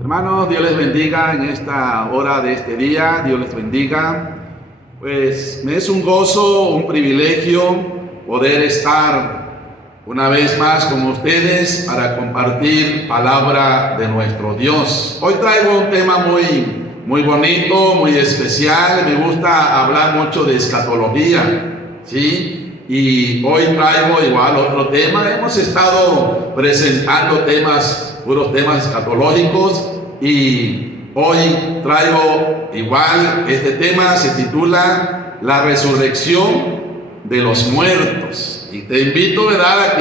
Hermanos, Dios les bendiga en esta hora de este día, Dios les bendiga. Pues me es un gozo, un privilegio poder estar una vez más con ustedes para compartir palabra de nuestro Dios. Hoy traigo un tema muy bonito, muy especial. Me gusta hablar mucho de escatología, ¿sí? Y hoy traigo igual otro tema. Hemos estado presentando puros temas escatológicos, y hoy traigo igual este tema. Se titula La resurrección de los muertos, y te invito, ¿verdad?,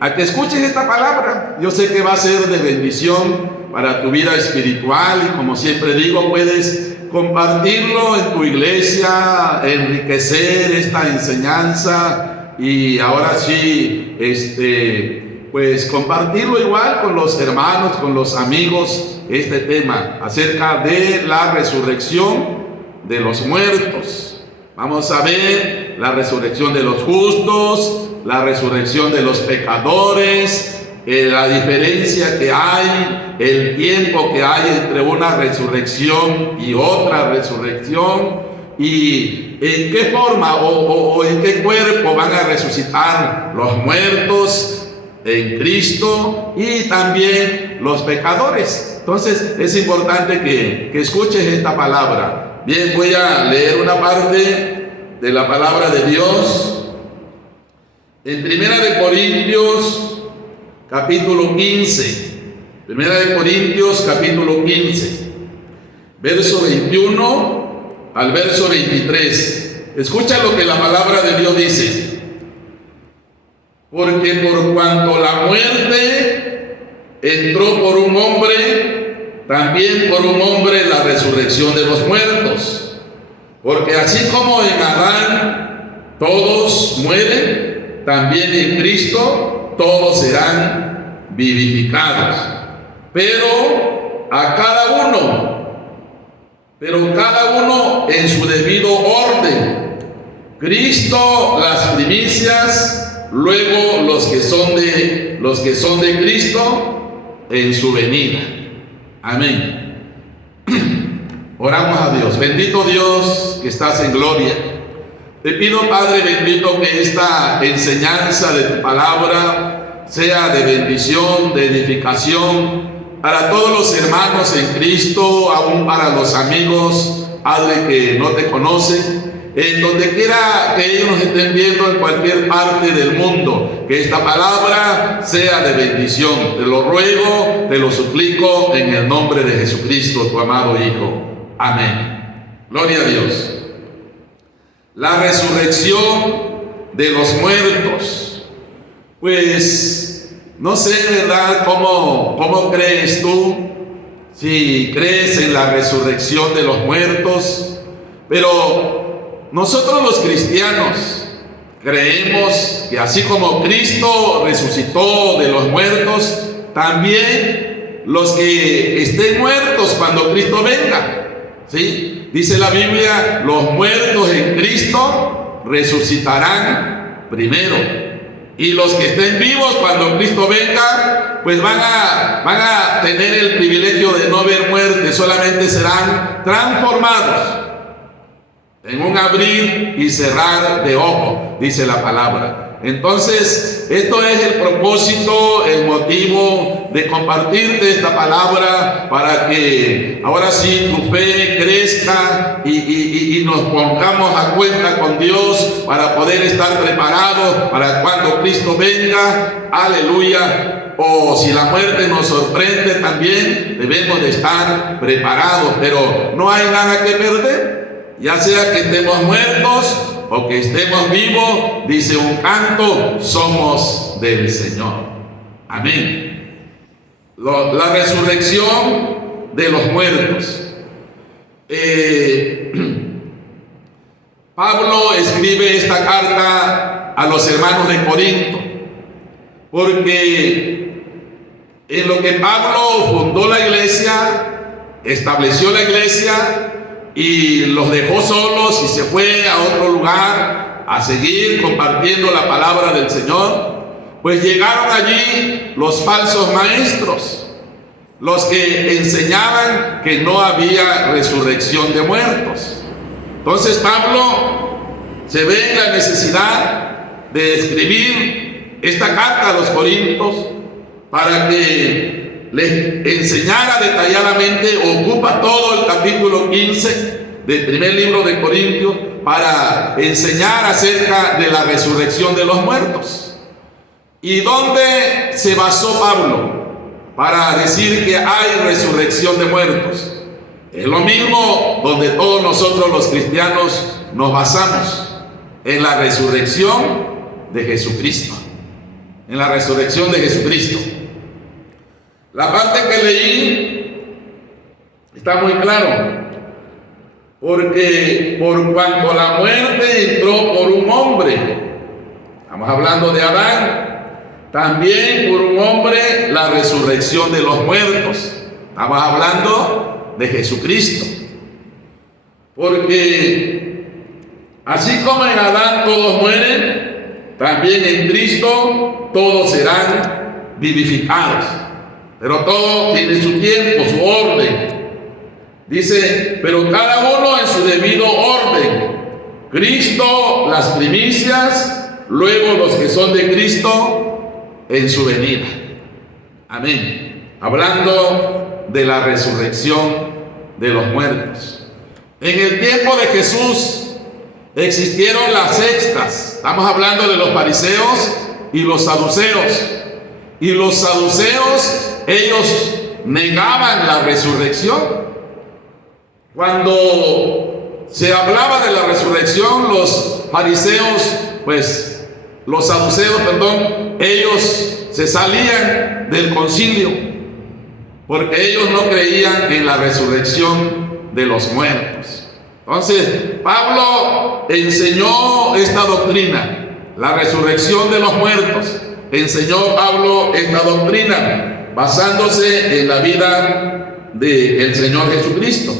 a que escuches esta palabra. Yo sé que va a ser de bendición para tu vida espiritual, y como siempre digo, puedes compartirlo en tu iglesia, enriquecer esta enseñanza, y ahora sí, pues compartirlo igual con los hermanos, con los amigos, este tema acerca de la resurrección de los muertos. Vamos a ver la resurrección de los justos, la resurrección de los pecadores, la diferencia que hay, el tiempo que hay entre una resurrección y otra resurrección, y en qué forma o en qué cuerpo van a resucitar los muertos en Cristo, y también los pecadores. Entonces es importante que escuches esta palabra. Bien, voy a leer una parte de la palabra de Dios en Primera de Corintios capítulo 15. Primera de Corintios capítulo 15, verso 21 al verso 23. Escucha lo que la palabra de Dios dice. Porque por cuanto la muerte entró por un hombre, también por un hombre la resurrección de los muertos. Porque así como en Adán todos mueren, también en Cristo todos serán vivificados. Pero cada uno en su debido orden. Cristo las primicias, luego los que son de Cristo en su venida. Amén. Oramos a Dios. Bendito Dios que estás en gloria. Te pido, Padre bendito, que esta enseñanza de tu palabra sea de bendición, de edificación para todos los hermanos en Cristo, aún para los amigos, Padre, que no te conocen. En donde quiera que ellos nos estén viendo, en cualquier parte del mundo, que esta palabra sea de bendición. Te lo ruego, te lo suplico en el nombre de Jesucristo, tu amado Hijo. Amén. Gloria a Dios. La resurrección de los muertos. Pues no sé, ¿verdad?, cómo crees tú, si crees en la resurrección de los muertos, pero nosotros los cristianos creemos que así como Cristo resucitó de los muertos, también los que estén muertos cuando Cristo venga, ¿sí? Dice la Biblia, los muertos en Cristo resucitarán primero, y los que estén vivos cuando Cristo venga, pues van a tener el privilegio de no ver muerte, solamente serán transformados en un abrir y cerrar de ojo, dice la palabra. Entonces, esto es el propósito, el motivo de compartirte esta palabra, para que ahora sí tu fe crezca y nos pongamos a cuenta con Dios para poder estar preparados para cuando Cristo venga. Aleluya. O si la muerte nos sorprende, también debemos de estar preparados, pero no hay nada que perder. Ya sea que estemos muertos o que estemos vivos, dice un canto, somos del Señor. Amén. La resurrección de los muertos. Pablo escribe esta carta a los hermanos de Corinto, porque en lo que Pablo fundó la iglesia, estableció la iglesia, y los dejó solos y se fue a otro lugar a seguir compartiendo la palabra del Señor, pues llegaron allí los falsos maestros, los que enseñaban que no había resurrección de muertos. Entonces Pablo se ve en la necesidad de escribir esta carta a los Corintios para que les enseñara detalladamente. Ocupa todo el capítulo 15 del primer libro de Corintios para enseñar acerca de la resurrección de los muertos. ¿Y dónde se basó Pablo para decir que hay resurrección de muertos? Es lo mismo donde todos nosotros los cristianos nos basamos, en la resurrección de Jesucristo. En la resurrección de Jesucristo. La parte que leí está muy claro, porque por cuanto la muerte entró por un hombre, estamos hablando de Adán, también por un hombre la resurrección de los muertos, estamos hablando de Jesucristo. Porque así como en Adán todos mueren, también en Cristo todos serán vivificados. Pero todo tiene su tiempo, su orden. Dice, pero cada uno en su debido orden. Cristo las primicias, luego los que son de Cristo en su venida. Amén. Hablando de la resurrección de los muertos. En el tiempo de Jesús existieron las sectas. Estamos hablando de los fariseos y los saduceos. Y los saduceos, ellos negaban la resurrección. Cuando se hablaba de la resurrección, los fariseos, los saduceos, ellos se salían del concilio, porque ellos no creían en la resurrección de los muertos. Entonces, Pablo enseñó esta doctrina, la resurrección de los muertos. Enseñó Pablo esta doctrina basándose en la vida del Señor Jesucristo.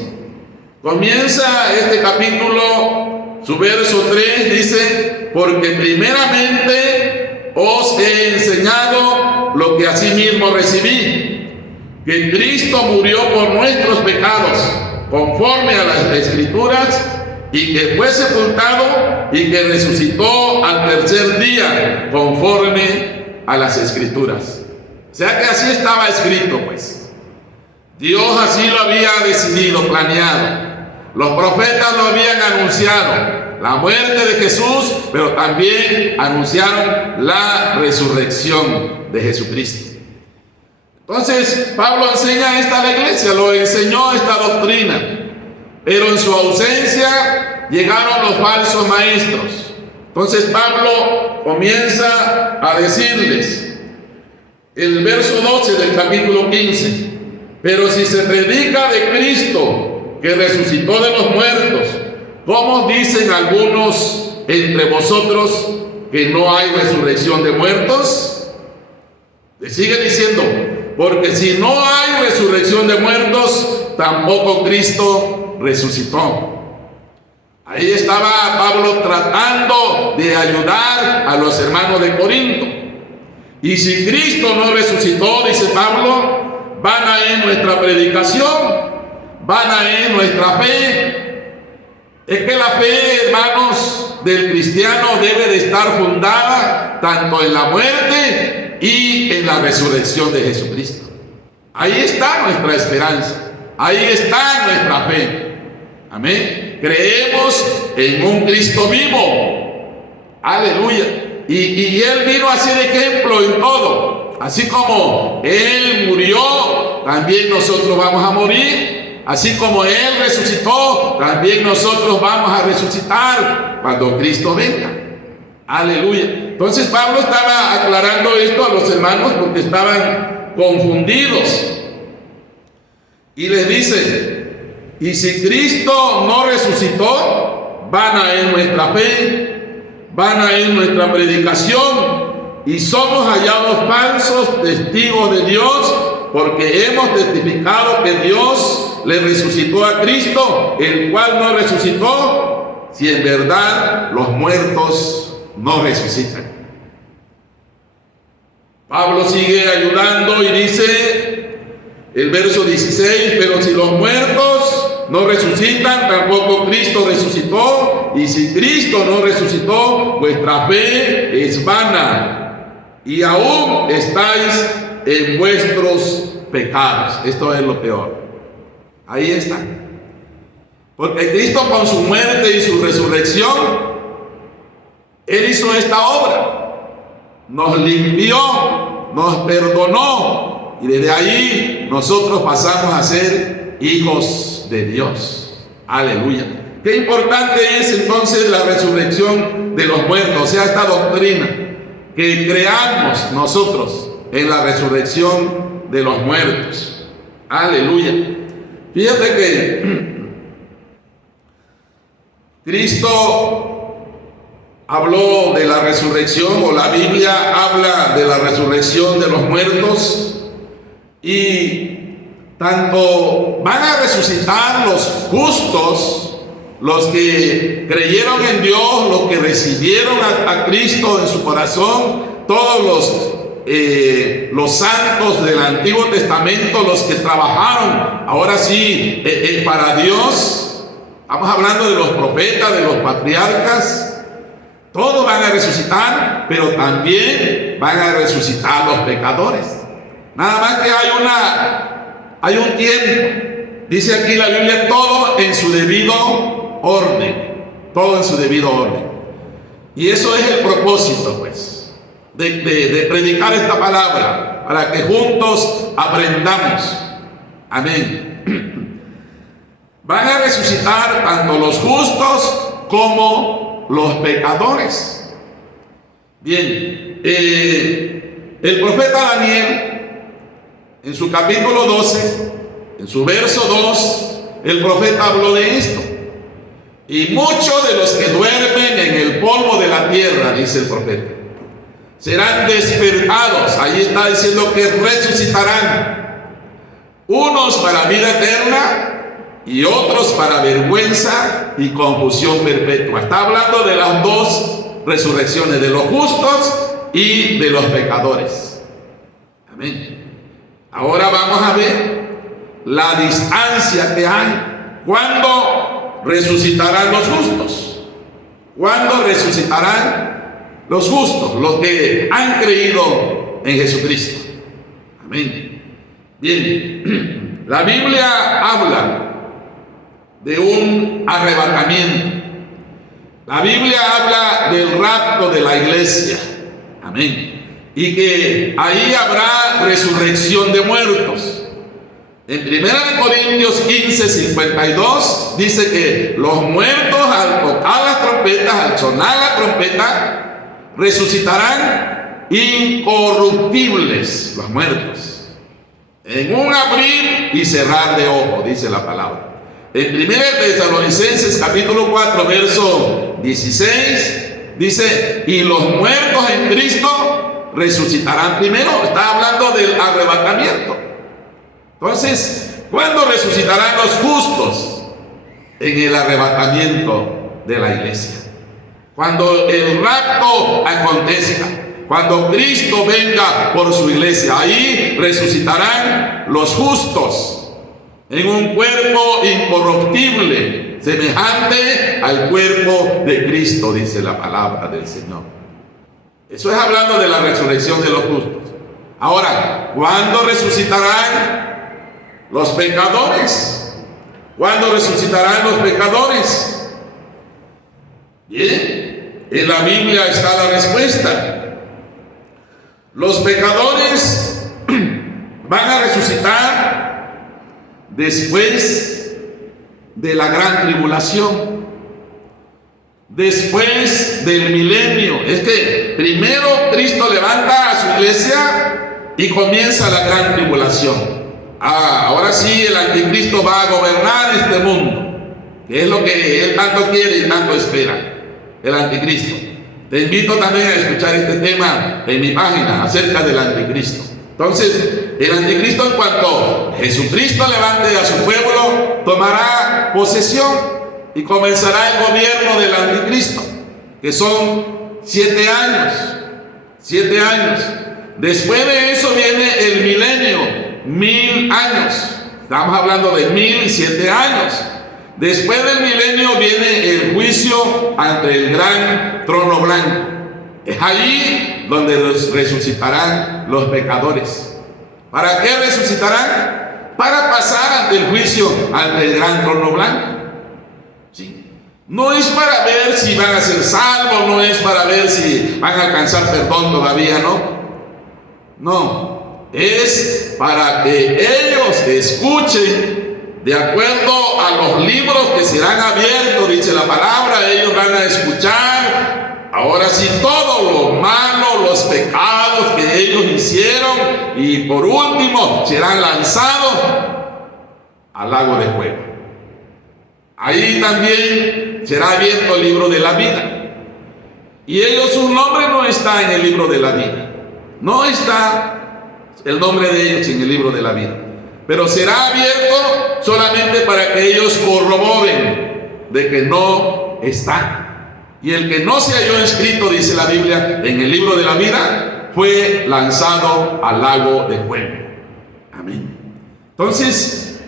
Comienza este capítulo, su verso 3 dice, porque primeramente os he enseñado lo que asimismo recibí, que Cristo murió por nuestros pecados, conforme a las Escrituras, y que fue sepultado y que resucitó al tercer día, conforme a las Escrituras. O sea que así estaba escrito, pues. Dios así lo había decidido, planeado. Los profetas lo habían anunciado, la muerte de Jesús, pero también anunciaron la resurrección de Jesucristo. Entonces, Pablo enseña esto a la iglesia, lo enseñó esta doctrina. Pero en su ausencia llegaron los falsos maestros. Entonces Pablo comienza a decirles, el verso 12 del capítulo 15, pero si se predica de Cristo que resucitó de los muertos, ¿cómo dicen algunos entre vosotros que no hay resurrección de muertos? Le sigue diciendo, porque si no hay resurrección de muertos, tampoco Cristo resucitó. Ahí estaba Pablo tratando de ayudar a los hermanos de Corinto. Y si Cristo no resucitó, dice Pablo, vana es nuestra predicación, vana es nuestra fe. Es que la fe, hermanos, del cristiano debe de estar fundada tanto en la muerte y en la resurrección de Jesucristo. Ahí está nuestra esperanza, ahí está nuestra fe. Amén. Creemos en un Cristo vivo. Aleluya. Y Él vino a ser ejemplo en todo. Así como Él murió, también nosotros vamos a morir. Así como Él resucitó, también nosotros vamos a resucitar cuando Cristo venga. Aleluya. Entonces Pablo estaba aclarando esto a los hermanos porque estaban confundidos. Y les dice, y si Cristo no resucitó, vana es nuestra fe, vana es nuestra predicación, y somos hallados falsos testigos de Dios, porque hemos testificado que Dios le resucitó a Cristo, el cual no resucitó, si en verdad los muertos no resucitan. Pablo sigue ayudando y dice, El verso 16, pero si los muertos no resucitan, tampoco Cristo resucitó, y si Cristo no resucitó, vuestra fe es vana, y aún estáis en vuestros pecados. Esto es lo peor. Ahí está. Porque Cristo, con su muerte y su resurrección, Él hizo esta obra, nos limpió, nos perdonó, y desde ahí nosotros pasamos a ser hijos de Dios. Aleluya. Qué importante es entonces la resurrección de los muertos, o sea, esta doctrina, que creamos nosotros en la resurrección de los muertos. Aleluya. Fíjate que Cristo habló de la resurrección, o la Biblia habla de la resurrección de los muertos, y tanto van a resucitar los justos, los que creyeron en Dios, los que recibieron a Cristo en su corazón, todos los santos del Antiguo Testamento, los que trabajaron ahora sí para Dios. Estamos hablando de los profetas, de los patriarcas. Todos van a resucitar, pero también van a resucitar los pecadores. Nada más que hay un tiempo. Dice aquí la Biblia, todo en su debido orden. Todo en su debido orden. Y eso es el propósito, pues, de predicar esta palabra, para que juntos aprendamos. Amén. Van a resucitar tanto los justos como los pecadores. Bien, el profeta Daniel, en su capítulo 12, en su verso 2, el profeta habló de esto. Y muchos de los que duermen en el polvo de la tierra, dice el profeta, serán despertados. Ahí está diciendo que resucitarán, unos para vida eterna y otros para vergüenza y confusión perpetua. Está hablando de las dos resurrecciones, de los justos y de los pecadores. Amén. Ahora vamos a ver la distancia que hay. ¿Cuándo resucitarán los justos? ¿Cuándo resucitarán los justos? Los que han creído en Jesucristo. Amén. Bien, la Biblia habla de un arrebatamiento. La Biblia habla del rapto de la iglesia. Amén. Y que ahí habrá resurrección de muertos. En 1 Corintios 15:52 dice que los muertos, al tocar las trompetas, al sonar la trompeta, resucitarán incorruptibles, los muertos, en un abrir y cerrar de ojos, dice la palabra. En 1 Tesalonicenses capítulo 4, verso 16, dice, y los muertos en Cristo resucitarán primero. Está hablando del arrebatamiento. Entonces, ¿cuándo resucitarán los justos? En el arrebatamiento de la iglesia. Cuando el rapto acontezca, cuando Cristo venga por su iglesia, ahí resucitarán los justos en un cuerpo incorruptible, semejante al cuerpo de Cristo, dice la palabra del Señor. Eso es hablando de la resurrección de los justos. Ahora, ¿cuándo resucitarán los pecadores? ¿Cuándo resucitarán los pecadores? Bien, en la Biblia está la respuesta. Los pecadores van a resucitar después de la gran tribulación, después del milenio. Es que primero Cristo levanta a su iglesia y comienza la gran tribulación. Ahora sí, el anticristo va a gobernar este mundo, que es lo que él tanto quiere y tanto espera, el anticristo. Te invito también a escuchar este tema en mi página acerca del anticristo. Entonces, el anticristo, en cuanto Jesucristo levante a su pueblo, tomará posesión y comenzará el gobierno del anticristo, que son 7 años. 7 años. Después de eso viene el milenio, 1000 años. Estamos hablando de 1007 años. Después del milenio viene el juicio ante el gran trono blanco. Es ahí donde resucitarán los pecadores. ¿Para qué resucitarán? Para pasar ante el juicio ante el gran trono blanco. ¿Sí? No es para ver si van a ser salvos, no es para ver si van a alcanzar perdón todavía, ¿no? No, es para que ellos escuchen de acuerdo a los libros que serán abiertos, dice la palabra. Ellos van a escuchar, ahora sí, todo lo malo, los pecados que ellos hicieron, y por último serán lanzados al lago de fuego. Ahí también será abierto el libro de la vida, y ellos, su nombre no está en el libro de la vida. No está el nombre de ellos en el libro de la vida, pero será abierto solamente para que ellos corroboren de que no está. Y el que no se halló inscrito, dice la Biblia, en el libro de la vida, fue lanzado al lago de fuego. Amén. Entonces,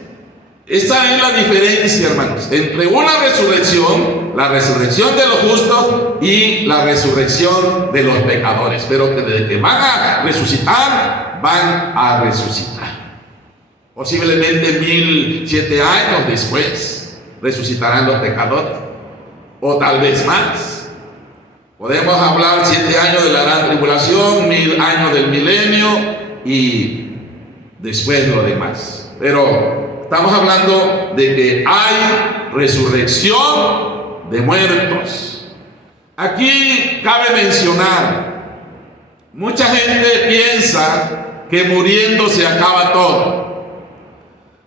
esta es la diferencia, hermanos, entre una resurrección, la resurrección de los justos, y la resurrección de los pecadores. Pero que desde que van a resucitar, van a resucitar. Posiblemente 1007 años después resucitarán los pecadores, o tal vez más. Podemos hablar 7 años de la gran tribulación, 1000 años del milenio, y después lo demás. Pero estamos hablando de que hay resurrección de muertos. Aquí cabe mencionar, mucha gente piensa que muriendo se acaba todo.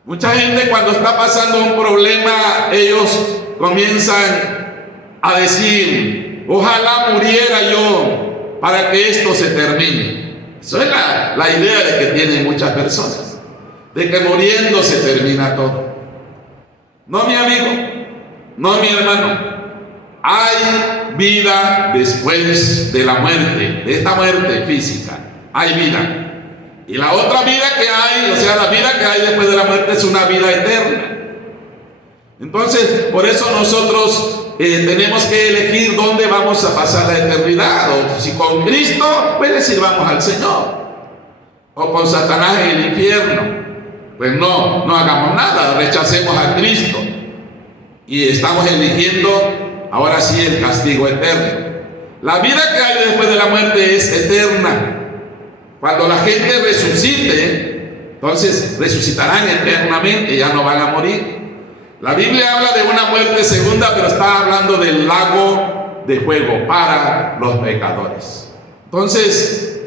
Mucha gente, cuando está pasando un problema, ellos comienzan a decir: ojalá muriera yo para que esto se termine. Eso es la idea de que tienen muchas personas, de que muriendo se termina todo. No, mi amigo, no, mi hermano. Hay vida después de la muerte, de esta muerte física. Hay vida. Y la otra vida que hay, o sea, la vida que hay después de la muerte, es una vida eterna. Entonces, por eso nosotros tenemos que elegir dónde vamos a pasar la eternidad. O si con Cristo, pues le sirvamos al Señor. O con Satanás en el infierno. Pues no hagamos nada, rechacemos a Cristo. Y estamos eligiendo, ahora sí, el castigo eterno. La vida que hay después de la muerte es eterna. Cuando la gente resucite, entonces resucitarán eternamente, ya no van a morir. La Biblia habla de una muerte segunda, pero está hablando del lago de fuego para los pecadores. Entonces,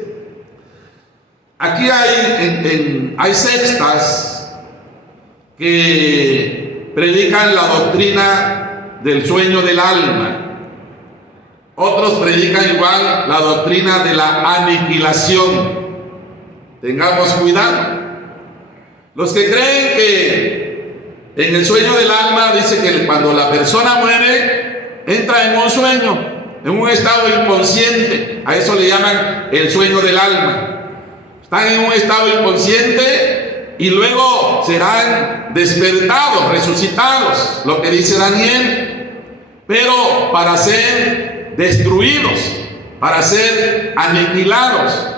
aquí hay sectas que predican la doctrina del sueño del alma. Otros predican igual la doctrina de la aniquilación. Tengamos cuidado. Los que creen que en el sueño del alma, dice que cuando la persona muere, entra en un sueño, en un estado inconsciente. A eso le llaman el sueño del alma. Están en un estado inconsciente y luego serán despertados, resucitados, lo que dice Daniel, pero para ser destruidos, para ser aniquilados.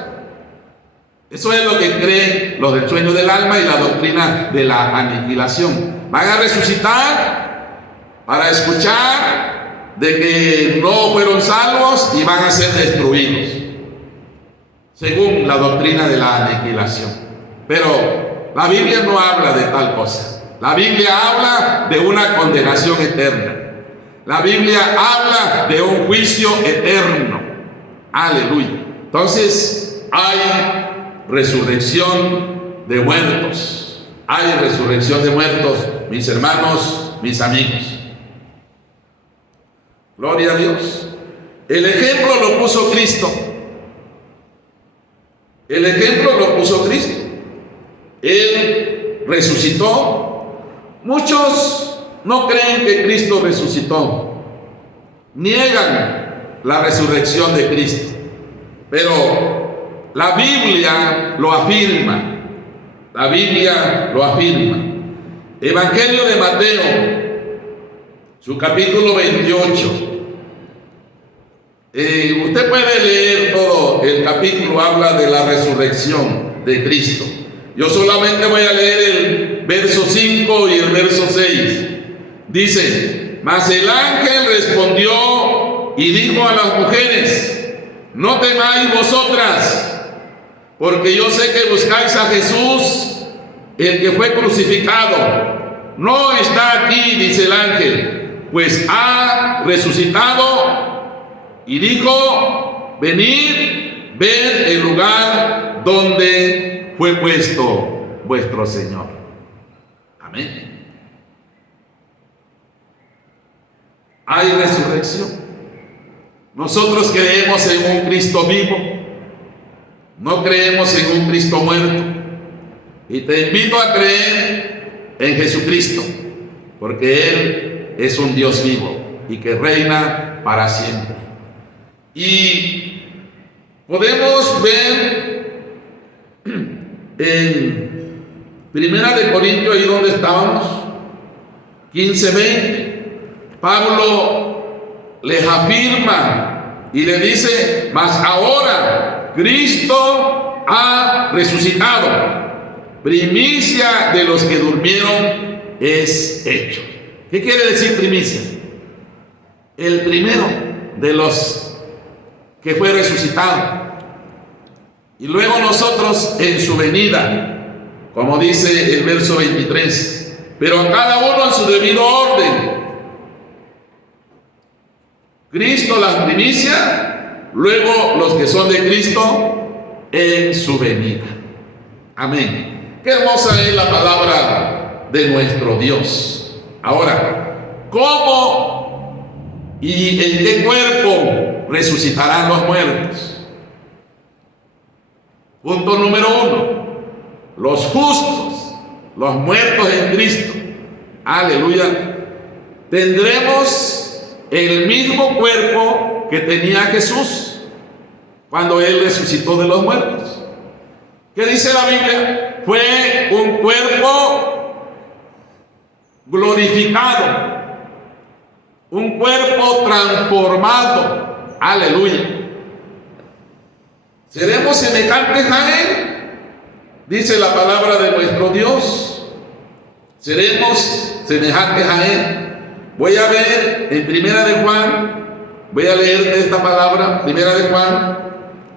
Eso es lo que creen los del sueño del alma y la doctrina de la aniquilación. Van a resucitar para escuchar de que no fueron salvos y van a ser destruidos, según la doctrina de la aniquilación. Pero la Biblia no habla de tal cosa. La Biblia habla de una condenación eterna. La Biblia habla de un juicio eterno. Aleluya. Entonces, hay resurrección de muertos. Hay resurrección de muertos, mis hermanos, mis amigos. Gloria a Dios. El ejemplo lo puso Cristo. El ejemplo lo puso Cristo. Él resucitó. Muchos no creen que Cristo resucitó. Niegan la resurrección de Cristo. Pero la Biblia lo afirma. La Biblia lo afirma. Evangelio de Mateo, su capítulo 28. Usted puede leer todo el capítulo, habla de la resurrección de Cristo. Yo solamente voy a leer el verso 5 y el verso 6. Dice: mas el ángel respondió y dijo a las mujeres: no temáis vosotras, porque yo sé que buscáis a Jesús, el que fue crucificado. No está aquí, dice el ángel, pues ha resucitado. Y dijo: venid, ved el lugar donde fue puesto vuestro Señor. Amén. Hay resurrección. Nosotros creemos en un Cristo vivo, no creemos en un Cristo muerto. Y te invito a creer en Jesucristo, porque Él es un Dios vivo y que reina para siempre. Y podemos ver en Primera de Corintios, ahí donde estábamos, 15:20, Pablo les afirma y le dice: mas ahora Cristo ha resucitado, primicia de los que durmieron es hecho. ¿Qué quiere decir primicia? El primero de los que fue resucitado. Y luego nosotros en su venida, como dice el verso 23, pero a cada uno en su debido orden. Cristo la primicia, luego los que son de Cristo en su venida. Amén. Qué hermosa es la palabra de nuestro Dios. Ahora, ¿cómo y en qué cuerpo resucitarán los muertos? Punto número 1. Los justos, los muertos en Cristo, aleluya, tendremos el mismo cuerpo que tenía Jesús cuando Él resucitó de los muertos. ¿Qué dice la Biblia? Fue un cuerpo glorificado, un cuerpo transformado, aleluya. ¿Seremos semejantes a Él? Dice la palabra de nuestro Dios. Seremos semejantes a Él. Voy a ver en Primera de Juan, voy a leer esta palabra, Primera de Juan,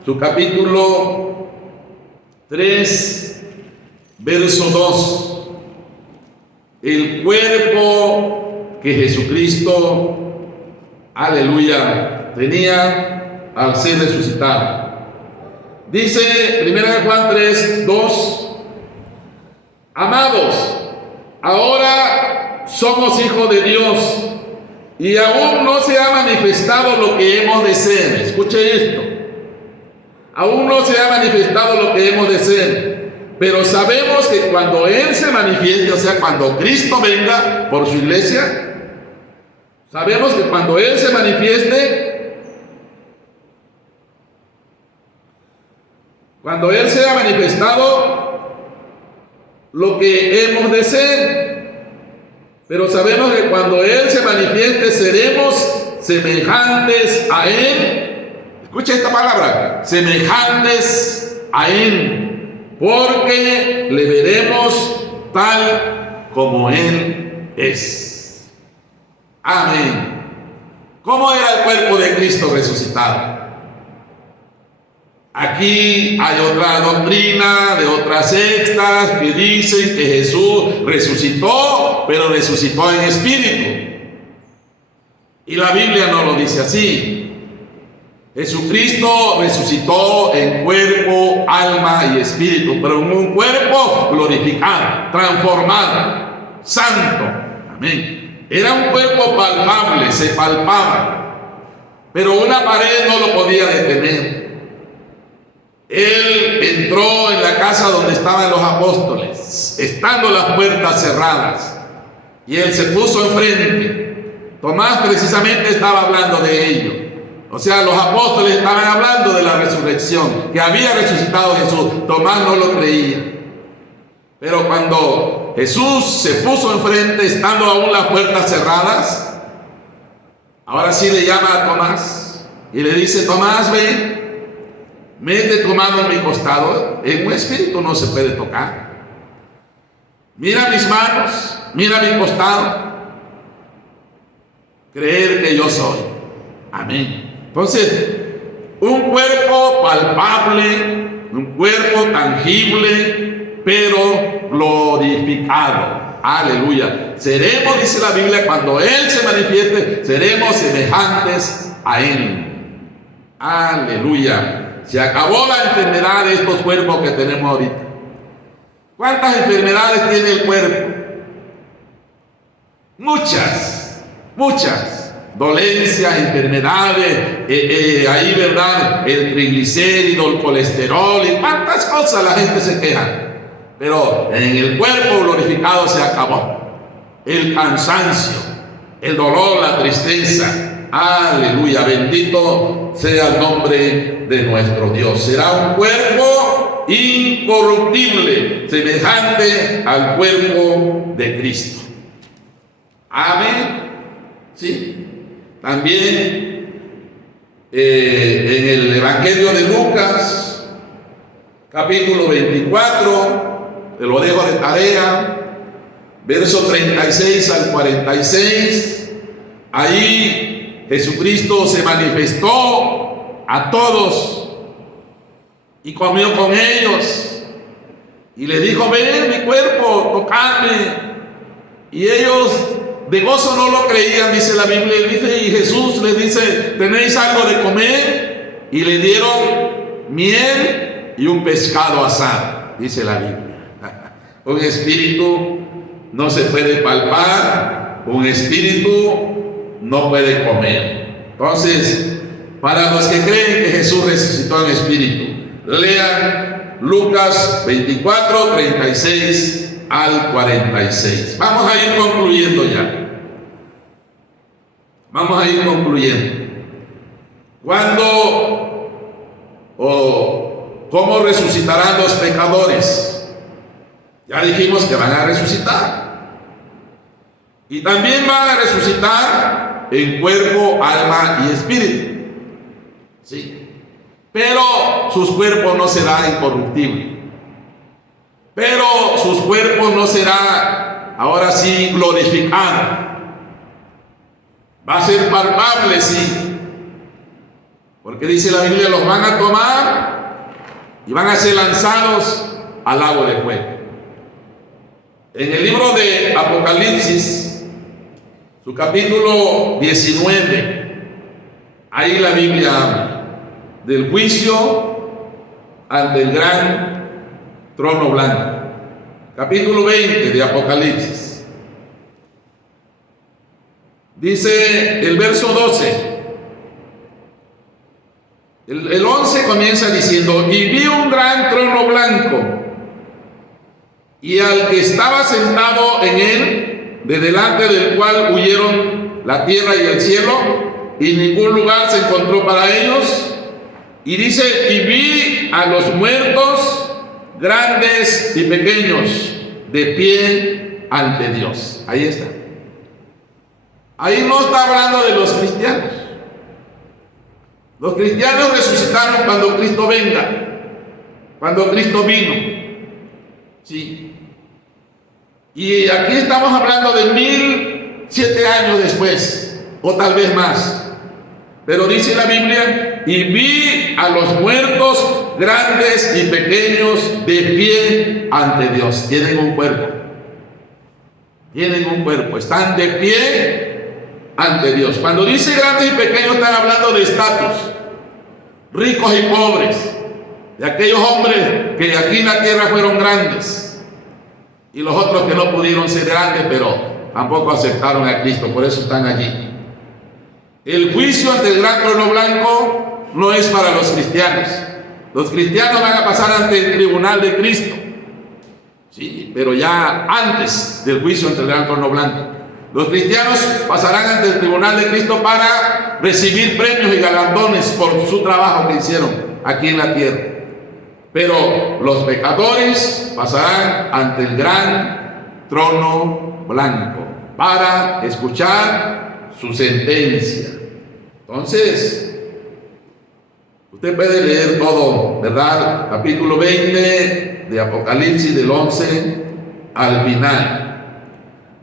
su capítulo 3, verso 2. El cuerpo que Jesucristo, aleluya, tenía al ser resucitado. Dice 1 Juan 3, 2: amados, ahora somos hijos de Dios y aún no se ha manifestado lo que hemos de ser. Escuche esto. Aún no se ha manifestado lo que hemos de ser, pero sabemos que cuando Él se manifieste, o sea, cuando Cristo venga por su iglesia, sabemos que cuando Él se manifieste, cuando Él sea manifestado lo que hemos de ser, pero sabemos que cuando Él se manifieste seremos semejantes a Él. Escucha esta palabra: semejantes a Él, porque le veremos tal como Él es. Amén. ¿Cómo era el cuerpo de Cristo resucitado? Aquí hay otra doctrina de otras sectas que dicen que Jesús resucitó, pero resucitó en espíritu. Y la Biblia no lo dice así. Jesucristo resucitó en cuerpo, alma y espíritu, pero en un cuerpo glorificado, transformado, santo. Amén. Era un cuerpo palpable, se palpaba, pero una pared no lo podía detener. Él entró en la casa donde estaban los apóstoles, estando las puertas cerradas, y Él se puso enfrente. Tomás precisamente estaba hablando de ello. O sea, los apóstoles estaban hablando de la resurrección, que había resucitado Jesús. Tomás no lo creía. Pero cuando Jesús se puso enfrente, estando aún las puertas cerradas, ahora sí le llama a Tomás y le dice: Tomás, ven, mete tu mano en mi costado. En un espíritu no se puede tocar. Mira mis manos, mira mi costado. Creer que yo soy. Amén. Entonces, un cuerpo palpable, un cuerpo tangible, pero glorificado. Aleluya. Seremos, dice la Biblia, cuando Él se manifieste, seremos semejantes a Él. Aleluya. Se acabó la enfermedad de estos cuerpos que tenemos ahorita. ¿Cuántas enfermedades tiene el cuerpo? Muchas, muchas. Dolencias, enfermedades, ahí, ¿verdad? El triglicérido, el colesterol y cuántas cosas la gente se queja. Pero en el cuerpo glorificado se acabó. El cansancio, el dolor, la tristeza. Aleluya, bendito sea el nombre de nuestro Dios. Será un cuerpo incorruptible, semejante al cuerpo de Cristo. Amén. Sí. También en el Evangelio de Lucas, capítulo 24, te lo dejo de tarea, verso 36 al 46, ahí Jesucristo se manifestó a todos y comió con ellos y le dijo: ven mi cuerpo, tocadme. Y ellos de gozo no lo creían, dice la Biblia, y Jesús les dice: ¿tenéis algo de comer? Y le dieron miel y un pescado asado, dice la Biblia. Un espíritu no se puede palpar, un espíritu no puede comer. Entonces, para los que creen que Jesús resucitó en espíritu, lean Lucas 24, 36 al 46. Vamos a ir concluyendo ya. Vamos a ir concluyendo. ¿Cuándo o cómo resucitarán los pecadores? Ya dijimos que van a resucitar. Y también van a resucitar en cuerpo, alma y espíritu. Sí. Pero sus cuerpos no serán incorruptibles. Pero sus cuerpos no será, ahora sí, glorificado. Va a ser palpable, sí. Porque dice la Biblia: los van a tomar y van a ser lanzados al lago de fuego. En el libro de Apocalipsis, su capítulo 19, ahí la Biblia habla del juicio ante el gran trono blanco. Capítulo 20 de Apocalipsis. Dice el verso 12. El 11 comienza diciendo: y vi un gran trono blanco, y al que estaba sentado en él, de delante del cual huyeron la tierra y el cielo, y ningún lugar se encontró para ellos. Y dice: y vi a los muertos, grandes y pequeños, de pie ante Dios. Ahí está. Ahí no está hablando de los cristianos. Los cristianos resucitaron cuando Cristo venga, cuando Cristo vino. Sí. Y aquí estamos hablando de 1007 años después, o tal vez más. Pero dice la Biblia: y vi a los muertos, grandes y pequeños, de pie ante Dios. Tienen un cuerpo. Tienen un cuerpo. Están de pie ante Dios. Cuando dice grandes y pequeños, están hablando de estatus. Ricos y pobres. De aquellos hombres que aquí en la tierra fueron grandes. Y los otros que no pudieron ser grandes, pero tampoco aceptaron a Cristo. Por eso están allí. El juicio ante el gran trono blanco no es para los cristianos. Los cristianos van a pasar ante el tribunal de Cristo. Sí, pero ya antes del juicio ante el gran trono blanco. Los cristianos pasarán ante el tribunal de Cristo para recibir premios y galardones por su trabajo que hicieron aquí en la tierra. Pero los pecadores pasarán ante el gran trono blanco para escuchar su sentencia. Entonces, usted puede leer todo, ¿verdad? Capítulo 20 de Apocalipsis, del 11 al final.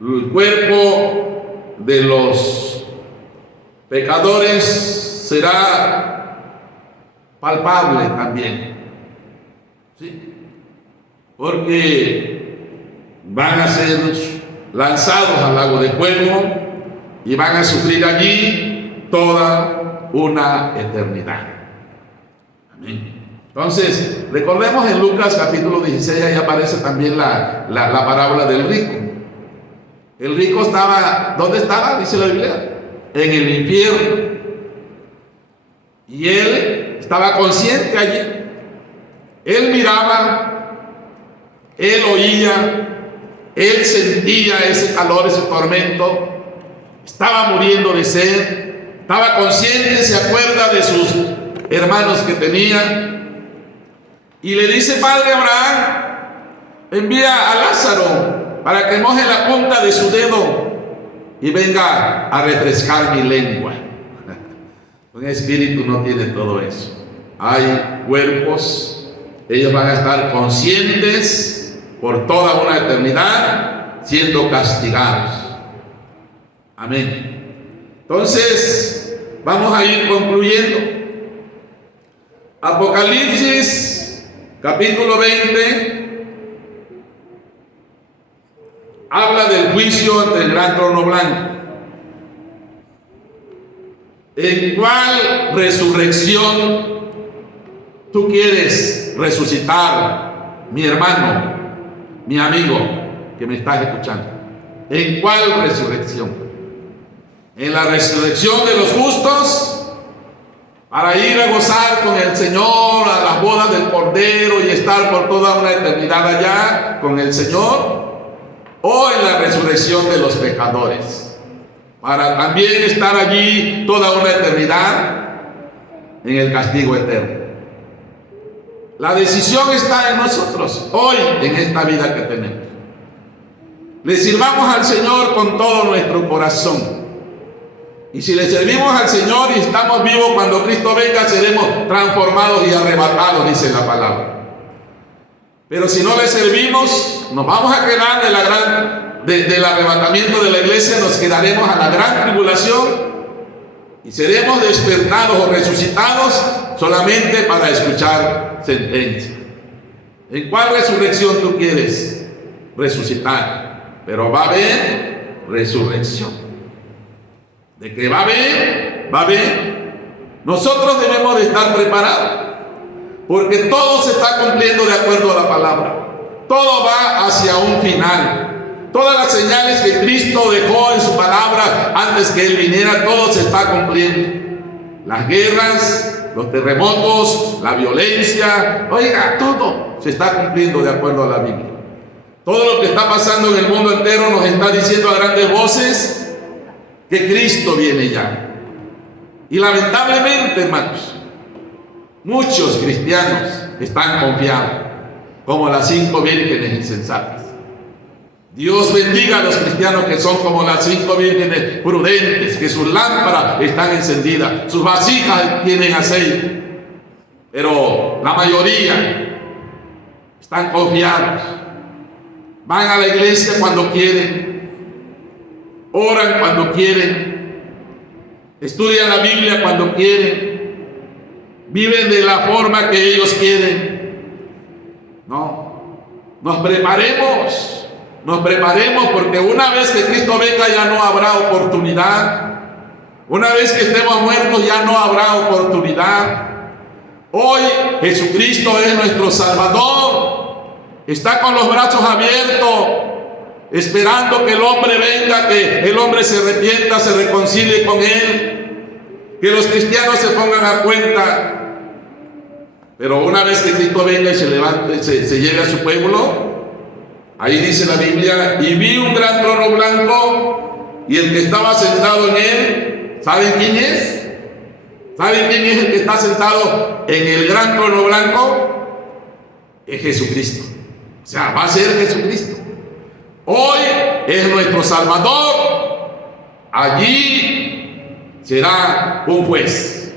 El cuerpo de los pecadores será palpable también, ¿sí? Porque van a ser lanzados al lago de fuego y van a sufrir allí toda una eternidad. Amén. Entonces, recordemos en Lucas capítulo 16, ahí aparece también la parábola del rico. El rico estaba, ¿dónde estaba? Dice la Biblia, en el infierno. Y él estaba consciente allí. Él miraba, él oía, él sentía ese calor, ese tormento. Estaba muriendo de sed, estaba consciente, se acuerda de sus hermanos que tenía. Y le dice: Padre Abraham, envía a Lázaro para que moje la punta de su dedo y venga a refrescar mi lengua. Un espíritu no tiene todo eso. Hay cuerpos, ellos van a estar conscientes por toda una eternidad, siendo castigados. Amén. Entonces, vamos a ir concluyendo. Apocalipsis capítulo 20 habla del juicio ante el gran trono blanco. ¿En cuál resurrección tú quieres resucitar, mi hermano, mi amigo que me estás escuchando? ¿En cuál resurrección? ¿En la resurrección de los justos, para ir a gozar con el Señor a las bodas del Cordero y estar por toda una eternidad allá con el Señor? ¿O en la resurrección de los pecadores, para también estar allí toda una eternidad en el castigo eterno? La decisión está en nosotros hoy, en esta vida que tenemos. Le sirvamos al Señor con todo nuestro corazón. Y si le servimos al Señor y estamos vivos, cuando Cristo venga seremos transformados y arrebatados, dice la palabra. Pero si no le servimos, nos vamos a quedar del arrebatamiento de la iglesia, nos quedaremos a la gran tribulación y seremos despertados o resucitados solamente para escuchar sentencia. ¿En cuál resurrección tú quieres resucitar? Pero va a haber resurrección. De que va a haber, va a haber. Nosotros debemos de estar preparados, porque todo se está cumpliendo de acuerdo a la palabra. Todo va hacia un final. Todas las señales que Cristo dejó en su palabra antes que Él viniera, todo se está cumpliendo. Las guerras, los terremotos, la violencia, oiga, todo se está cumpliendo de acuerdo a la Biblia. Todo lo que está pasando en el mundo entero nos está diciendo a grandes voces que Cristo viene ya. Y lamentablemente, hermanos, muchos cristianos están confiados como las 5 vírgenes insensatas. Dios bendiga a los cristianos que son como las 5 vírgenes prudentes, que sus lámparas están encendidas, sus vasijas tienen aceite. Pero la mayoría están confiados. Van a la iglesia cuando quieren, oran cuando quieren, estudian la Biblia cuando quieren, viven de la forma que ellos quieren. No, nos preparemos porque una vez que Cristo venga ya no habrá oportunidad. Una vez que estemos muertos ya no habrá oportunidad. Hoy Jesucristo es nuestro Salvador, está con los brazos abiertos, esperando que el hombre venga, que el hombre se arrepienta, se reconcilie con Él, que los cristianos se pongan a cuenta. Pero una vez que Cristo venga y se levante, se lleve a su pueblo, ahí dice la Biblia: y vi un gran trono blanco y el que estaba sentado en él, ¿saben quién es? ¿Saben quién es el que está sentado en el gran trono blanco? es Jesucristo. O sea, va a ser Jesucristo. Hoy es nuestro Salvador. Allí será un juez.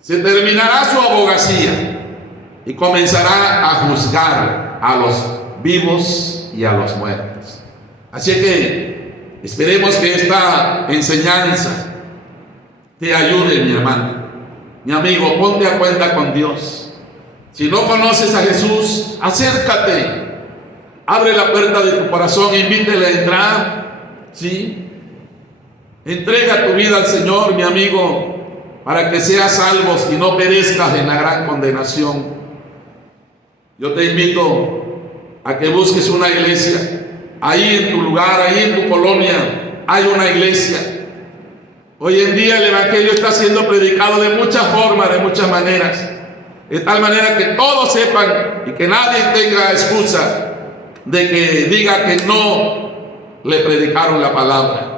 Se terminará su abogacía y comenzará a juzgar a los vivos y a los muertos. Así que esperemos que esta enseñanza te ayude, mi hermano, mi amigo. Ponte a cuenta con Dios. Si no conoces a Jesús, acércate. Abre la puerta de tu corazón, invítele a entrar, ¿sí? Entrega tu vida al Señor, mi amigo, para que seas salvo y no perezcas en la gran condenación. Yo te invito a que busques una iglesia. Ahí en tu lugar, ahí en tu colonia, hay una iglesia. Hoy en día el Evangelio está siendo predicado de muchas formas, de muchas maneras, de tal manera que todos sepan y que nadie tenga excusa de que diga que no le predicaron la palabra.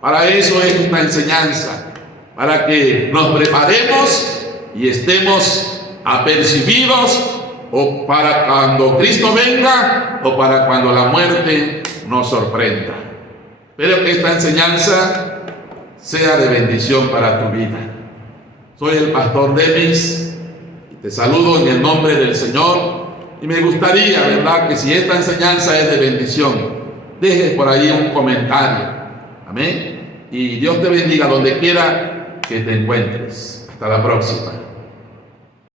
Para eso es esta enseñanza, para que nos preparemos y estemos apercibidos, o para cuando Cristo venga, o para cuando la muerte nos sorprenda. Espero que esta enseñanza sea de bendición para tu vida. Soy el pastor Denis y te saludo en el nombre del Señor. Y me gustaría, ¿verdad?, que si esta enseñanza es de bendición, dejes por ahí un comentario. Amén. Y Dios te bendiga donde quiera que te encuentres. Hasta la próxima.